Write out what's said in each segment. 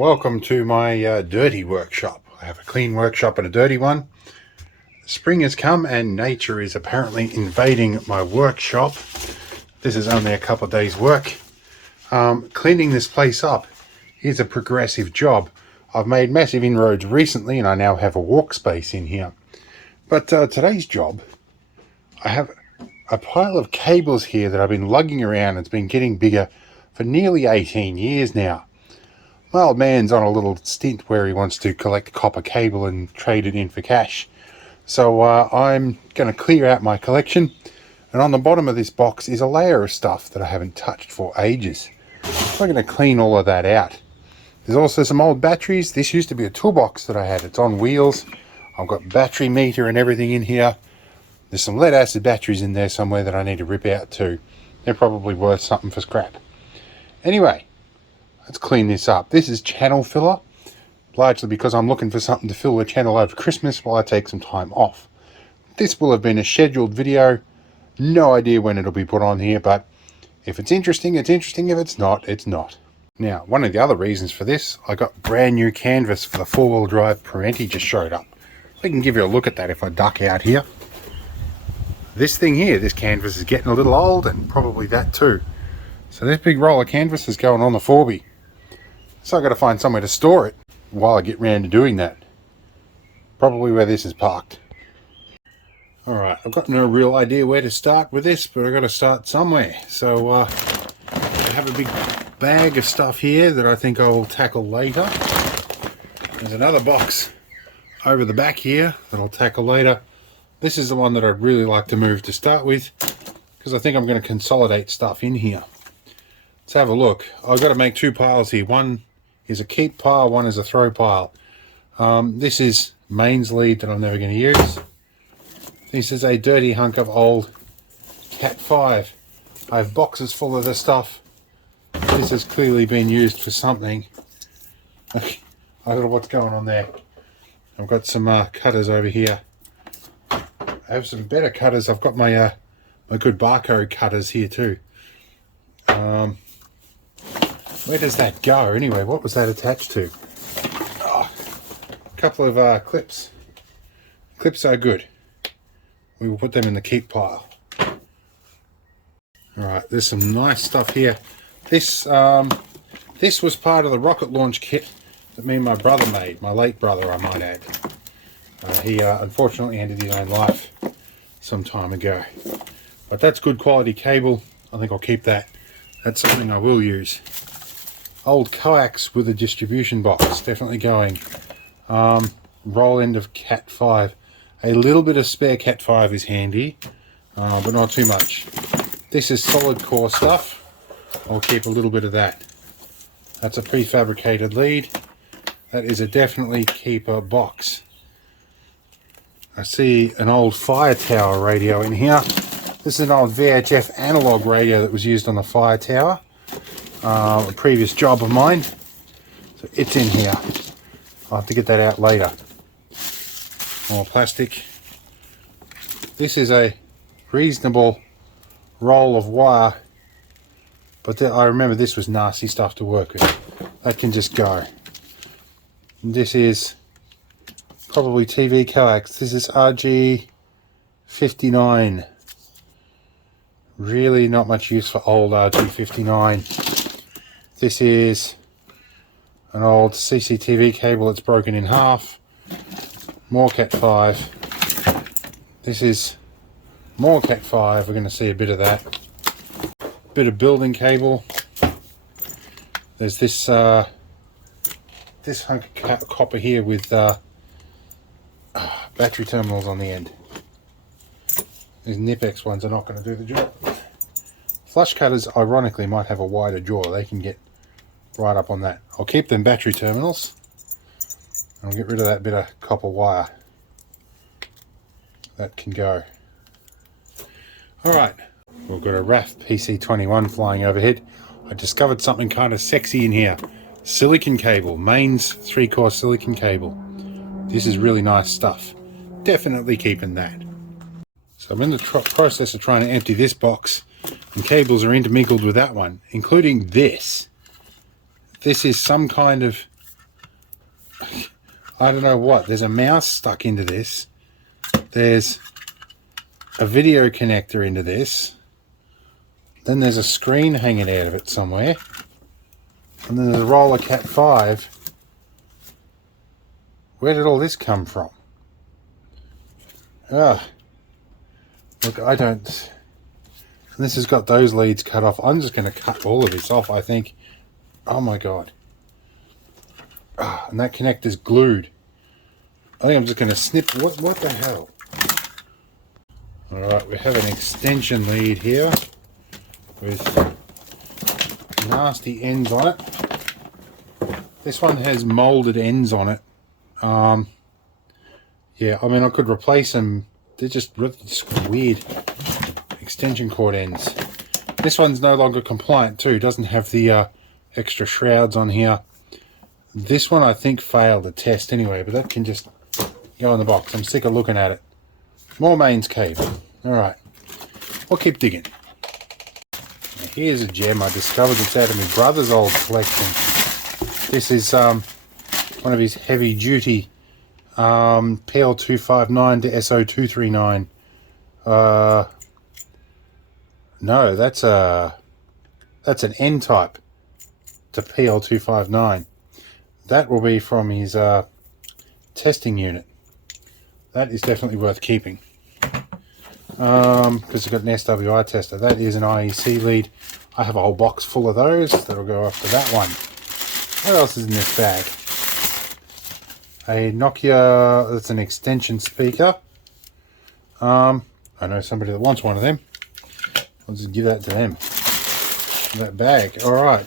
Welcome to my dirty workshop. I have a clean workshop and a dirty one. Spring has come and nature is apparently invading my workshop. This is only a couple of days work. Cleaning this place up is a progressive job. I've made massive inroads recently and I now have a walk space in here. But today's job, I have a pile of cables here that I've been lugging around. It's been getting bigger for nearly 18 years now. My old man's on a little stint where he wants to collect copper cable and trade it in for cash. So I'm going to clear out my collection, and on the bottom of this box is a layer of stuff that I haven't touched for ages. So I'm going to clean all of that out. There's also some old batteries. This used to be a toolbox that I had. It's on wheels. I've got battery meter and everything in here. There's some lead acid batteries in there somewhere that I need to rip out too. They're probably worth something for scrap. Anyway, let's clean this up. This is channel filler, largely because I'm looking for something to fill the channel over Christmas while I take some time off. This will have been a scheduled video. No idea when it'll be put on here, but if it's interesting, it's interesting. If it's not, it's not. Now, one of the other reasons for this, I got brand new canvas for the four-wheel drive Parenti just showed up. I can give you a look at that if I duck out here. This thing here, this canvas is getting a little old, and probably that too. So this big roll of canvas is going on the 4B. So I've got to find somewhere to store it while I get round to doing that. Probably where this is parked. Alright, I've got no real idea where to start with this, but I've got to start somewhere. So I have a big bag of stuff here that I think I'll tackle later. There's another box over the back here that I'll tackle later. This is the one that I'd really like to move to start with, because I think I'm going to consolidate stuff in here. Let's have a look. I've got to make two piles here. One is a keep pile, one is a throw pile. This is mains lead that I'm never going to use. This is a dirty hunk of old Cat 5. I have boxes full of this stuff. This has clearly been used for something. I don't know what's going on there. I've got some cutters over here. I have some better cutters. I've got my my good barcode cutters here too. Where does that go anyway? What was that attached to? Oh, a couple of clips. Clips are good. We will put them in the keep pile. Alright, there's some nice stuff here. This was part of the rocket launch kit that me and my brother made. My late brother, I might add. He unfortunately ended his own life some time ago. But that's good quality cable. I think I'll keep that. That's something I will use. Old coax with a distribution box, definitely going. Roll end of Cat 5. A little bit of spare Cat 5 is handy, but not too much. This is solid core stuff. I'll keep a little bit of that. That's a prefabricated lead. That is a definitely keeper box. I see an old fire tower radio in here. This is an old VHF analog radio that was used on the fire tower. A previous job of mine. So it's in here. I'll have to get that out later. More plastic. This is a reasonable roll of wire. But I remember this was nasty stuff to work with. That can just go. This is probably TV coax. This is RG59. Really not much use for old RG59. This is an old CCTV cable that's broken in half. More Cat 5. This is more Cat 5. We're going to see a bit of that. Bit of building cable. There's this this hunk of copper here with battery terminals on the end. These Nipex ones are not going to do the job. Flush cutters, ironically, might have a wider jaw. They can get right up on that. I'll keep them battery terminals. I'll get rid of that bit of copper wire. That can go. Alright, we've got a RAF PC21 flying overhead. I discovered something kind of sexy in here. Silicon cable, mains 3-core silicon cable. This is really nice stuff. Definitely keeping that. So I'm in the process of trying to empty this box, and cables are intermingled with that one, including this. This is some kind of I don't know what. There's a mouse stuck into this. There's a video connector into this. Then there's a screen hanging out of it somewhere. And then there's a roller Cat 5. Where did all this come from? Ah, look, I don't... And this has got those leads cut off. I'm just going to cut all of this off, I think. Oh my god. Ah, and that connector's glued. I think I'm just going to snip... What the hell? Alright, we have an extension lead here with nasty ends on it. This one has moulded ends on it. Yeah, I mean, I could replace them. They're just weird extension cord ends. This one's no longer compliant too. Doesn't have the extra shrouds on here. This one I think failed the test anyway, but that can just go in the box. I'm sick of looking at it. More mains cable. Alright, we'll keep digging. Now, here's a gem I discovered that's out of my brother's old collection. This is one of his heavy duty PL259 to SO239. No, that's an N type to PL259. That will be from his testing unit. That is definitely worth keeping. Because it's got an SWI tester. That is an IEC lead. I have a whole box full of those. That'll go after that one. What else is in this bag? A Nokia, that's an extension speaker. I know somebody that wants one of them. I'll just give that to them. That bag. Alright.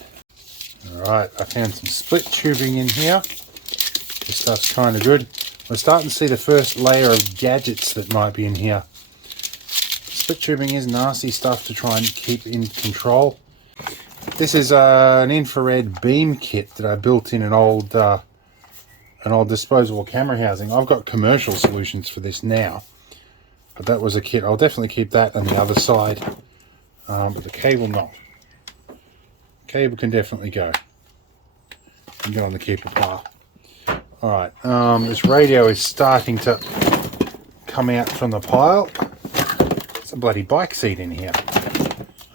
Alright, I found some split tubing in here. This stuff's kind of good. We're starting to see the first layer of gadgets that might be in here. Split tubing is nasty stuff to try and keep in control. This is an infrared beam kit that I built in an old disposable camera housing. I've got commercial solutions for this now, but that was a kit. I'll definitely keep that on the other side, but the cable not. Cable can definitely go. Can go on the keeper pile. Alright, this radio is starting to come out from the pile. There's a bloody bike seat in here.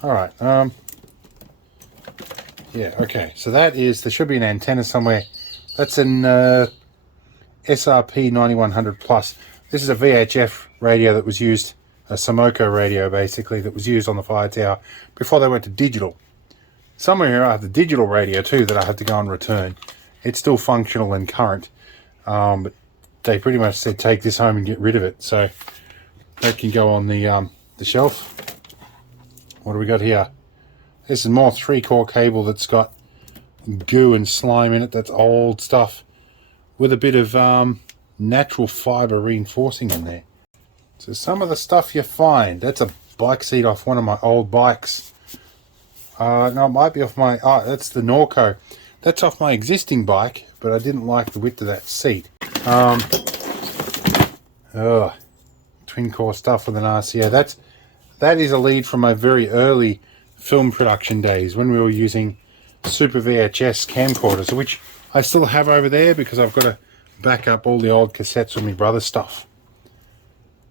Alright, yeah, okay, so that is, there should be an antenna somewhere. That's an SRP 9100 Plus. This is a VHF radio that was used, a Samoco radio basically, that was used on the fire tower before they went to digital. Somewhere here I have the digital radio too that I had to go and return. It's still functional and current, but they pretty much said take this home and get rid of it. So that can go on the shelf. What do we got here? This is more 3-core cable that's got goo and slime in it. That's old stuff with a bit of natural fiber reinforcing in there. So some of the stuff you find, that's a bike seat off one of my old bikes. No, it might be off my, that's the Norco. That's off my existing bike, but I didn't like the width of that seat. Twin core stuff with an RCA. That is a lead from my very early film production days when we were using Super VHS camcorders, which I still have over there because I've got to back up all the old cassettes with my brother's stuff.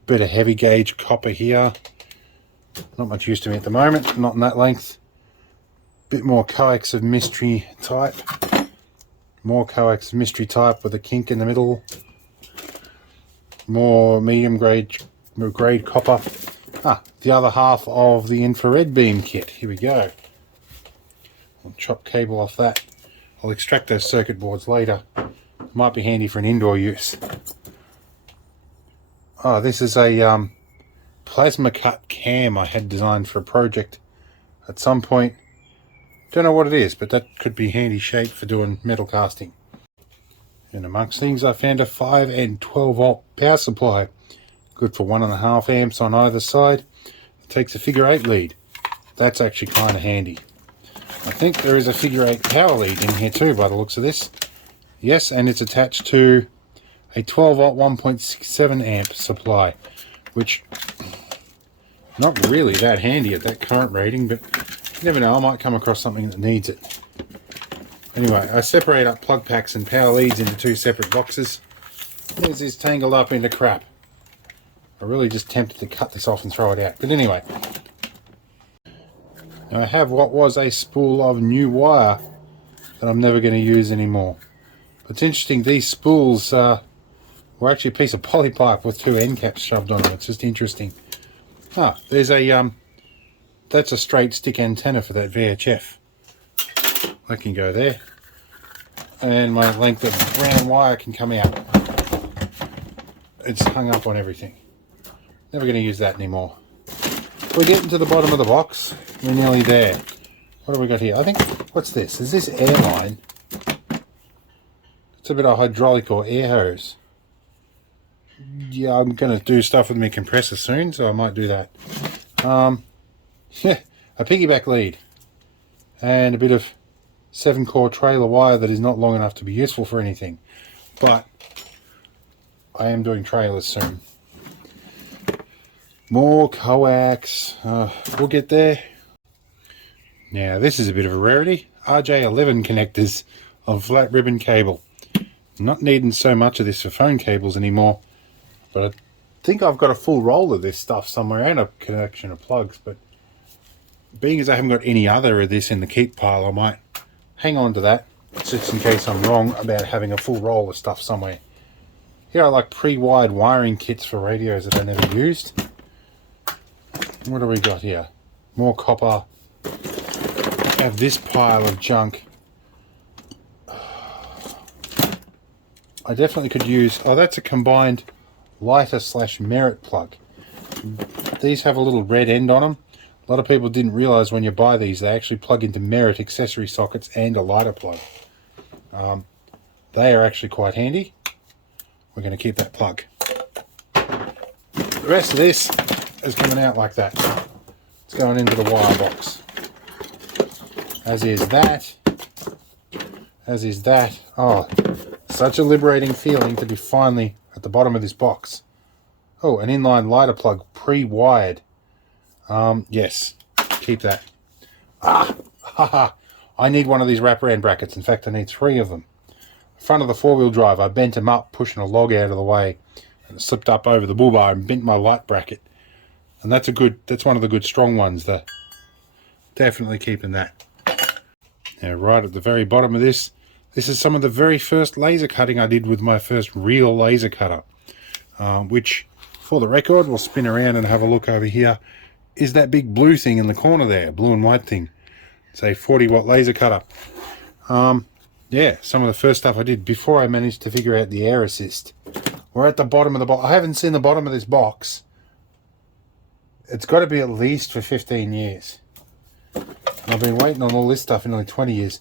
Bit of heavy gauge copper here. Not much use to me at the moment, not in that length. Bit more coax of mystery type. More coax of mystery type with a kink in the middle. More medium grade copper. The other half of the infrared beam kit. Here we go. I'll chop cable off that. I'll extract those circuit boards later. Might be handy for an indoor use. This is a plasma cut cam I had designed for a project at some point. Don't know what it is, but that could be handy shape for doing metal casting. And amongst things, I found a 5 and 12 volt power supply. Good for 1.5 amps on either side. It takes a figure 8 lead. That's actually kind of handy. I think there is a figure 8 power lead in here too by the looks of this. Yes, and it's attached to a 12 volt 1.67 amp supply, which not really that handy at that current rating, but you never know, I might come across something that needs it. Anyway, I separate up plug packs and power leads into two separate boxes. This is tangled up into crap. I really just tempted to cut this off and throw it out. But anyway, now I have what was a spool of new wire that I'm never going to use anymore. But it's interesting, these spools were actually a piece of poly pipe with two end caps shoved on them. It's just interesting. Ah, there's a, that's a straight stick antenna for that VHF. That can go there. And my length of brown wire can come out. It's hung up on everything. Never going to use that anymore. We're getting to the bottom of the box. We're nearly there. What have we got here? I think, what's this? Is this air line? It's a bit of hydraulic or air hose. Yeah, I'm going to do stuff with my compressor soon, so I might do that. Yeah, a piggyback lead. And a bit of 7-core trailer wire that is not long enough to be useful for anything. But I am doing trailers soon. More coax. We'll get there. Now, this is a bit of a rarity. RJ11 connectors of flat ribbon cable. Not needing so much of this for phone cables anymore. But I think I've got a full roll of this stuff somewhere and a connection of plugs. But being as I haven't got any other of this in the keep pile, I might hang on to that. Just in case I'm wrong about having a full roll of stuff somewhere. Here are like pre-wired wiring kits for radios that I never used. What do we got here? More copper. I have this pile of junk. I definitely could use... Oh, that's a combined lighter / merit plug. These have a little red end on them. A lot of people didn't realize when you buy these, they actually plug into merit accessory sockets and a lighter plug. They are actually quite handy. We're going to keep that plug. The rest of this is coming out like that. It's going into the wire box. As is that. As is that. Oh, such a liberating feeling to be finally at the bottom of this box. Oh, an inline lighter plug pre-wired. Yes, keep that. Haha. I need one of these wraparound brackets. In fact, I need 3 of them. Front of the 4-wheel drive, I bent them up, pushing a log out of the way, and it slipped up over the bull bar and bent my light bracket. And that's one of the good strong ones. Definitely keeping that. Now, right at the very bottom of this is some of the very first laser cutting I did with my first real laser cutter, which, for the record, we'll spin around and have a look over here, is that big blue thing in the corner there, blue and white thing. It's a 40-watt laser cutter. Yeah, some of the first stuff I did before I managed to figure out the air assist. We're at the bottom of the box. I haven't seen the bottom of this box. It's got to be at least for 15 years. And I've been waiting on all this stuff for nearly 20 years.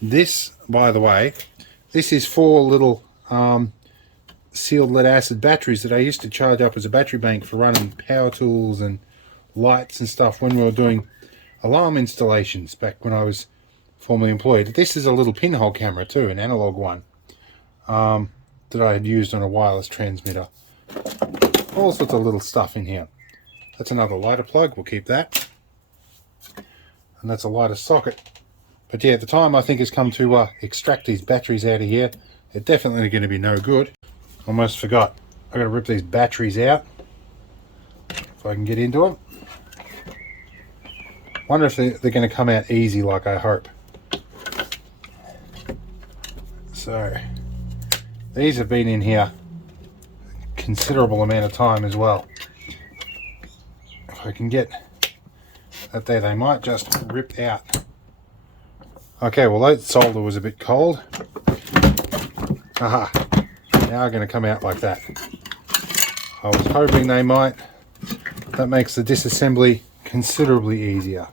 This, by the way, this is 4 little sealed lead acid batteries that I used to charge up as a battery bank for running power tools and lights and stuff when we were doing alarm installations back when I was formerly employed. This is a little pinhole camera too, an analog one, that I had used on a wireless transmitter. All sorts of little stuff in here. That's another lighter plug, we'll keep that. And that's a lighter socket. But yeah, at the time I think it's come to extract these batteries out of here. They're definitely going to be no good. Almost forgot. I've got to rip these batteries out if I can get into them. Wonder if they're going to come out easy like I hope. So, these have been in here a considerable amount of time as well. If I can get that there, they might just rip out. Okay, well that solder was a bit cold. Aha, now they're going to come out like that. I was hoping they might. That makes the disassembly considerably easier.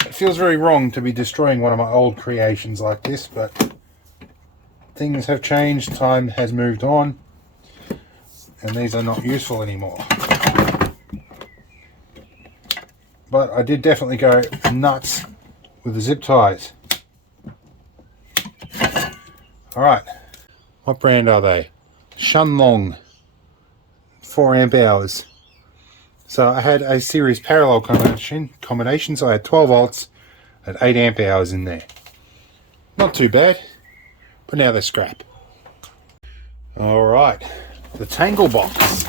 It feels very wrong to be destroying one of my old creations like this, but things have changed, time has moved on, and these are not useful anymore. But I did definitely go nuts with the zip ties. Alright, what brand are they? Shenlong, 4 amp hours. So I had a series parallel combination, so I had 12 volts at 8 amp hours in there. Not too bad, but now they're scrap. Alright, the Tangle box.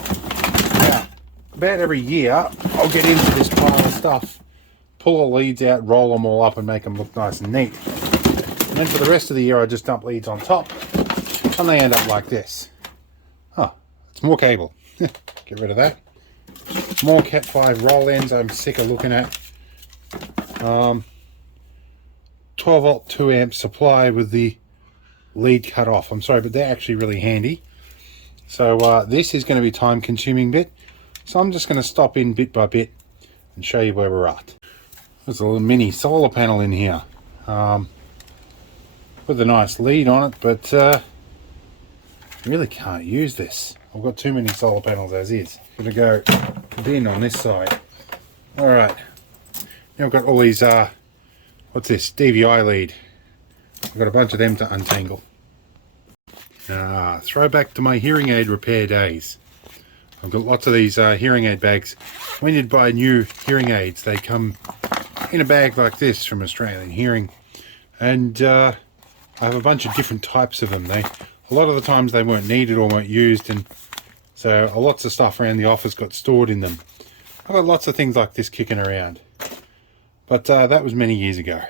Now, about every year, I'll get into this pile of stuff, pull all leads out, roll them all up and make them look nice and neat. And then for the rest of the year, I just dump leads on top, and they end up like this. Oh, it's more cable. Get rid of that. More Cat 5 roll ends I'm sick of looking at. 12 volt 2 amp supply with the lead cut off. I'm sorry, but they're actually really handy. So this is going to be time consuming bit. So I'm just going to stop in bit by bit and show you where we're at. There's a little mini solar panel in here. With a nice lead on it, but really can't use this. I've got too many solar panels as is. Gonna go bin on this side. Alright. Now I've got all these, what's this? DVI lead. I've got a bunch of them to untangle. Throwback to my hearing aid repair days. I've got lots of these hearing aid bags. When you buy new hearing aids, they come in a bag like this from Australian Hearing. And I have a bunch of different types of them. A lot of the times they weren't needed or weren't used, and so lots of stuff around the office got stored in them. I've got lots of things like this kicking around. But that was many years ago.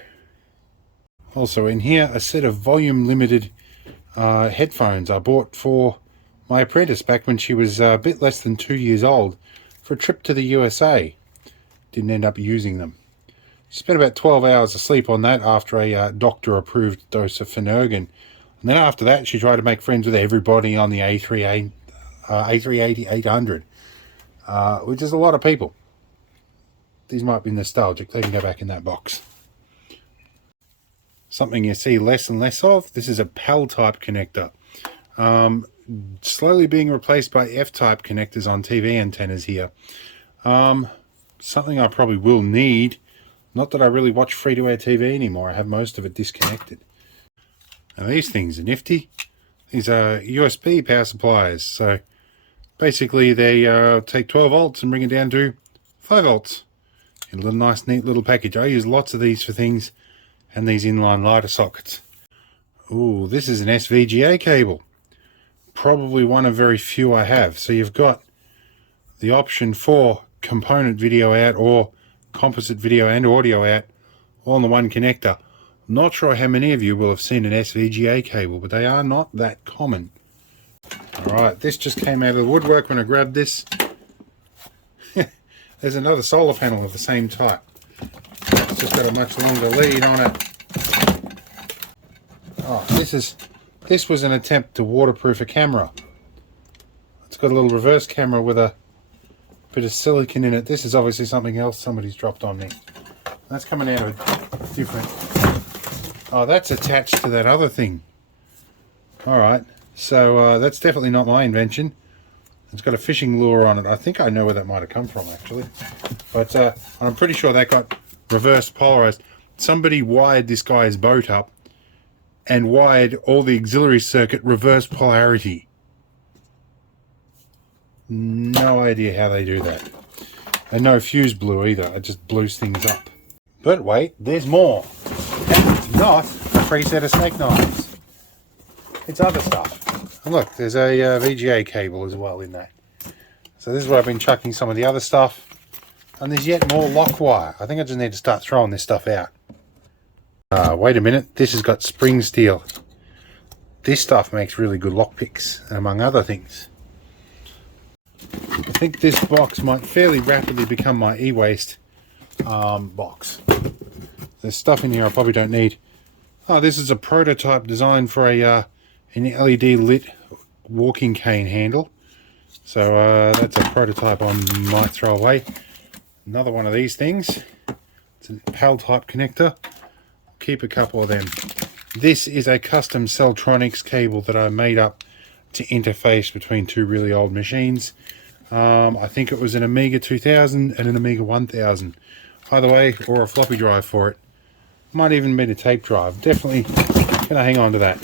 Also in here, a set of volume limited headphones I bought for my apprentice back when she was a bit less than 2 years old for a trip to the USA. Didn't end up using them. Spent about 12 hours asleep on that after a doctor approved dose of Phenergan. And then after that, she tried to make friends with everybody on the A380-800, which is a lot of people. These might be nostalgic. They can go back in that box. Something you see less and less of. This is a PAL-type connector. Slowly being replaced by F-type connectors on TV antennas here. Something I probably will need. Not that I really watch free-to-air TV anymore. I have most of it disconnected. Now these things are nifty. These are USB power supplies. So basically they take 12 volts and bring it down to 5 volts. In a little nice neat little package. I use lots of these for things, and these inline lighter sockets. Ooh, this is an SVGA cable. Probably one of very few I have. So you've got the option for component video out or composite video and audio out all in the one connector. I'm not sure how many of you will have seen an SVGA cable, but they are not that common. Alright, this just came out of the woodwork when I grabbed this. There's another solar panel of the same type. It's just got a much longer lead on it. Oh, this was an attempt to waterproof a camera. It's got a little reverse camera with a bit of silicone in it. This is obviously something else somebody's dropped on me. That's coming out of a different... Oh, that's attached to that other thing. Alright, so that's definitely not my invention. It's got a fishing lure on it. I think I know where that might have come from, actually. But I'm pretty sure that got reverse polarized. Somebody wired this guy's boat up and wired all the auxiliary circuit reverse polarity. No idea how they do that. And no fuse blew either. It just blows things up. But wait, there's more. It's not a free set of snake knives. It's other stuff. And look, there's a VGA cable as well in that. So this is where I've been chucking some of the other stuff. And there's yet more lock wire. I think I just need to start throwing this stuff out. Wait a minute. This has got spring steel. This stuff makes really good lock picks, among other things. I think this box might fairly rapidly become my e-waste box. There's stuff in here I probably don't need. Oh, this is a prototype design for a an LED lit walking cane handle. So that's a prototype I might throw away. Another one of these things. It's a PAL type connector. Keep a couple of them. This is a custom Celltronics cable that I made up to interface between two really old machines. I think it was an Amiga 2000 and an Amiga 1000. Either way, or a floppy drive for it. Might even be a tape drive. Definitely gonna hang on to that.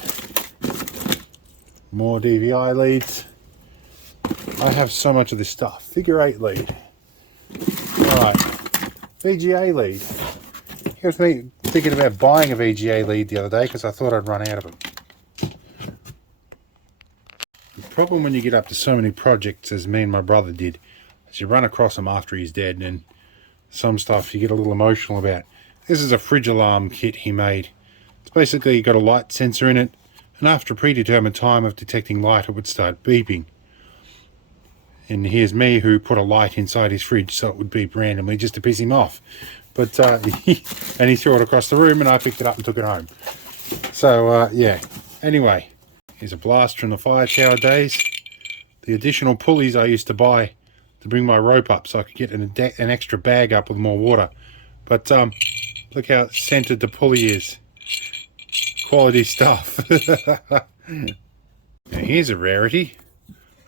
More DVI leads. I have so much of this stuff. Figure 8 lead. Alright. VGA lead. Here's me thinking about buying a VGA lead the other day because I thought I'd run out of them. The problem when you get up to so many projects as me and my brother did is you run across them after he's dead, and some stuff you get a little emotional about. This is a fridge alarm kit he made. It's basically got a light sensor in it, and after a predetermined time of detecting light it would start beeping. And here's me who put a light inside his fridge so it would beep randomly just to piss him off. But and he threw it across the room and I picked it up and took it home. So yeah, anyway, here's a blast from the fire shower days. The additional pulleys I used to buy to bring my rope up so I could get an extra bag up with more water. But look how centered the pulley is. Quality stuff. Now here's a rarity.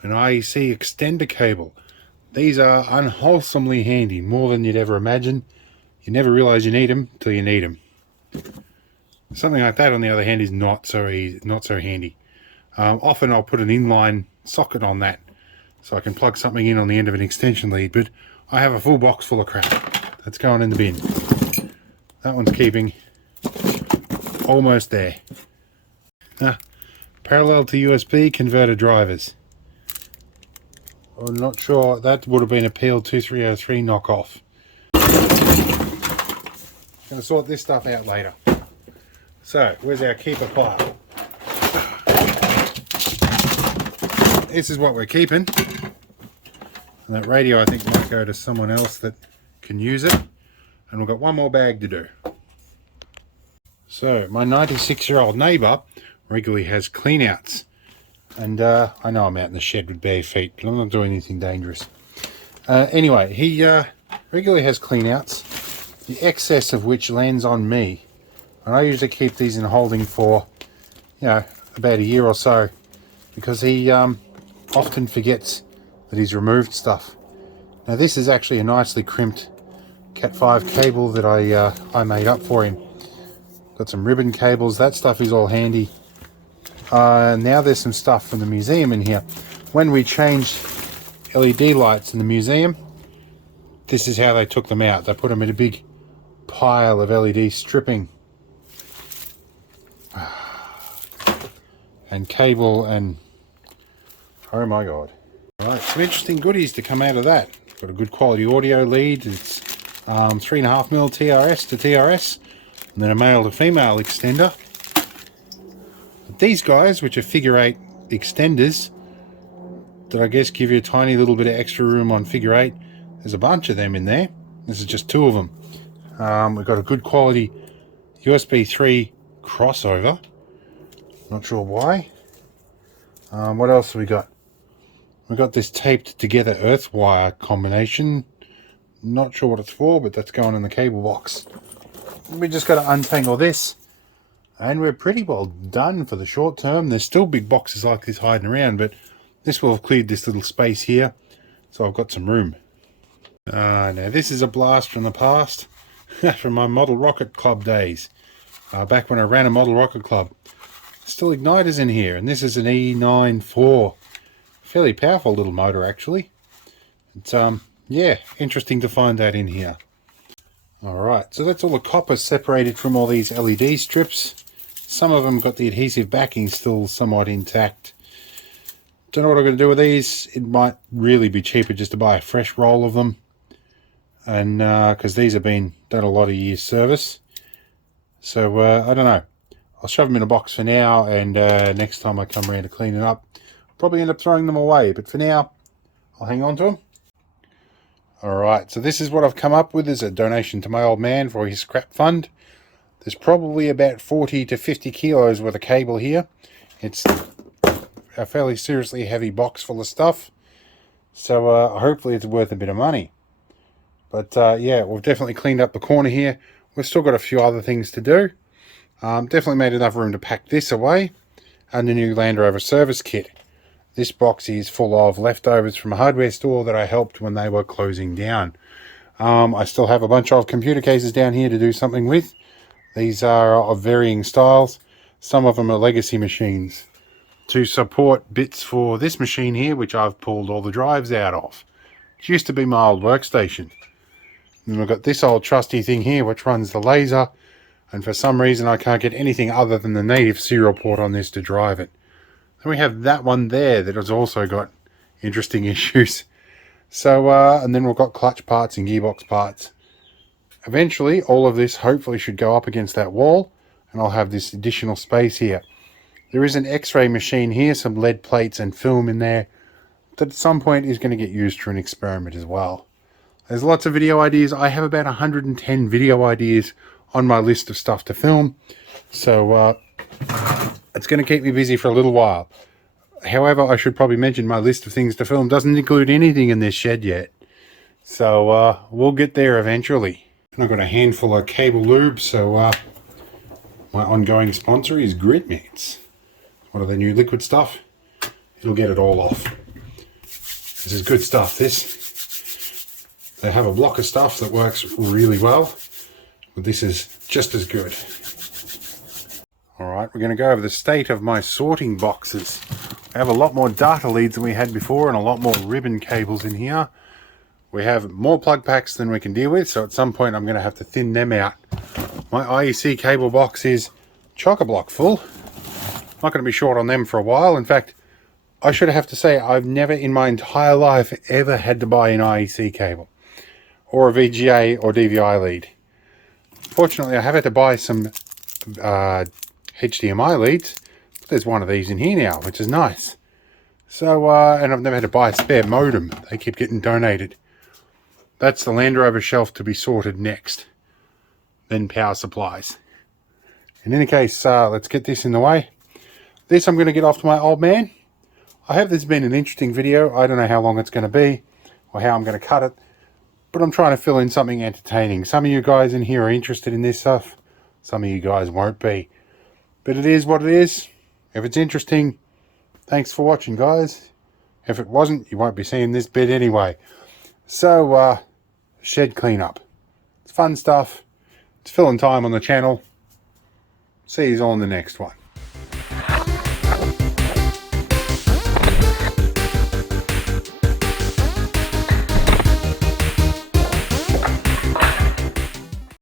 An IEC extender cable. These are unwholesomely handy, more than you'd ever imagine. You never realise you need them till you need them. Something like that, on the other hand, is not so handy. Often I'll put an inline socket on that so I can plug something in on the end of an extension lead, but I have a full box full of crap. That's going in the bin. That one's keeping. Almost there. Parallel to USB converter drivers. I'm not sure, that would have been a PL2303 knockoff. Going to sort this stuff out later. So, where's our keeper pile? This is what we're keeping. And that radio I think might go to someone else that can use it. And we've got one more bag to do. So, my 96-year-old neighbour regularly has clean-outs. And I know I'm out in the shed with bare feet, but I'm not doing anything dangerous. Anyway, he regularly has clean-outs, the excess of which lands on me. And I usually keep these in holding for, you know, about a year or so, because he often forgets that he's removed stuff. Now this is actually a nicely crimped Cat 5 cable that I made up for him. Got some ribbon cables, that stuff is all handy. Now there's some stuff from the museum in here. When we changed LED lights in the museum, this is how they took them out. They put them in a big pile of LED stripping and cable, and oh my god. Alright, some interesting goodies to come out of that. Got a good quality audio lead. It's 3.5mm TRS to TRS, and then a male to female extender. These guys, which are figure 8 extenders, that I guess give you a tiny little bit of extra room on figure 8. There's a bunch of them in there. This is just 2 of them. We've got a good quality USB 3 crossover. Not sure why. What else have we got? We've got this taped together earth wire combination. Not sure what it's for, but that's going in the cable box. We just got to untangle this. And we're pretty well done for the short term. There's still big boxes like this hiding around, but this will have cleared this little space here, so I've got some room. Now this is a blast from the past, from my Model Rocket Club days. Back when I ran a Model Rocket Club. Still igniters in here, and this is an E94. Fairly powerful little motor actually. It's yeah, interesting to find that in here. Alright, so that's all the copper separated from all these LED strips. Some of them got the adhesive backing still somewhat intact. Don't know what I'm going to do with these. It might really be cheaper just to buy a fresh roll of them. And because these have been done a lot of years service. So I don't know. I'll shove them in a box for now, and next time I come around to clean it up, I'll probably end up throwing them away. But for now, I'll hang on to them. Alright, so this is what I've come up with as a donation to my old man for his scrap fund. There's probably about 40 to 50 kilos worth of cable here. It's a fairly seriously heavy box full of stuff. So hopefully it's worth a bit of money. But yeah, we've definitely cleaned up the corner here. We've still got a few other things to do. Definitely made enough room to pack this away. And the new Land Rover service kit. This box is full of leftovers from a hardware store that I helped when they were closing down. I still have a bunch of computer cases down here to do something with. These are of varying styles. Some of them are legacy machines. To support bits for this machine here, which I've pulled all the drives out of. It used to be my old workstation. And we've got this old trusty thing here, which runs the laser, and for some reason I can't get anything other than the native serial port on this to drive it. Then we have that one there that has also got interesting issues. So, and then we've got clutch parts and gearbox parts. Eventually, all of this hopefully should go up against that wall, and I'll have this additional space here. There is an X-ray machine here, some lead plates and film in there, that at some point is going to get used for an experiment as well. There's lots of video ideas. I have about 110 video ideas on my list of stuff to film, so it's going to keep me busy for a little while. However, I should probably mention my list of things to film doesn't include anything in this shed yet, so we'll get there eventually. And I've got a handful of cable lube, so my ongoing sponsor is Grit Mitts. One of the new liquid stuff. It'll get it all off. This is good stuff, this. They have a block of stuff that works really well, but this is just as good. Alright, we're going to go over the state of my sorting boxes. I have a lot more data leads than we had before and a lot more ribbon cables in here. We have more plug packs than we can deal with, so at some point I'm going to have to thin them out. My IEC cable box is chock-a-block full. I'm not going to be short on them for a while. In fact, I should have to say I've never in my entire life ever had to buy an IEC cable or a VGA or DVI lead. Fortunately, I have had to buy some HDMI leads. There's one of these in here now, which is nice. So, and I've never had to buy a spare modem. They keep getting donated. That's the Land Rover shelf to be sorted next. Then power supplies. In any case, let's get this in the way. This I'm going to get off to my old man. I hope this has been an interesting video. I don't know how long it's going to be or how I'm going to cut it, but I'm trying to fill in something entertaining. Some of you guys in here are interested in this stuff. Some of you guys won't be. But it is what it is. If it's interesting, thanks for watching, guys. If it wasn't, you won't be seeing this bit anyway. So, shed cleanup. It's fun stuff. It's filling time on the channel. See you all in the next one.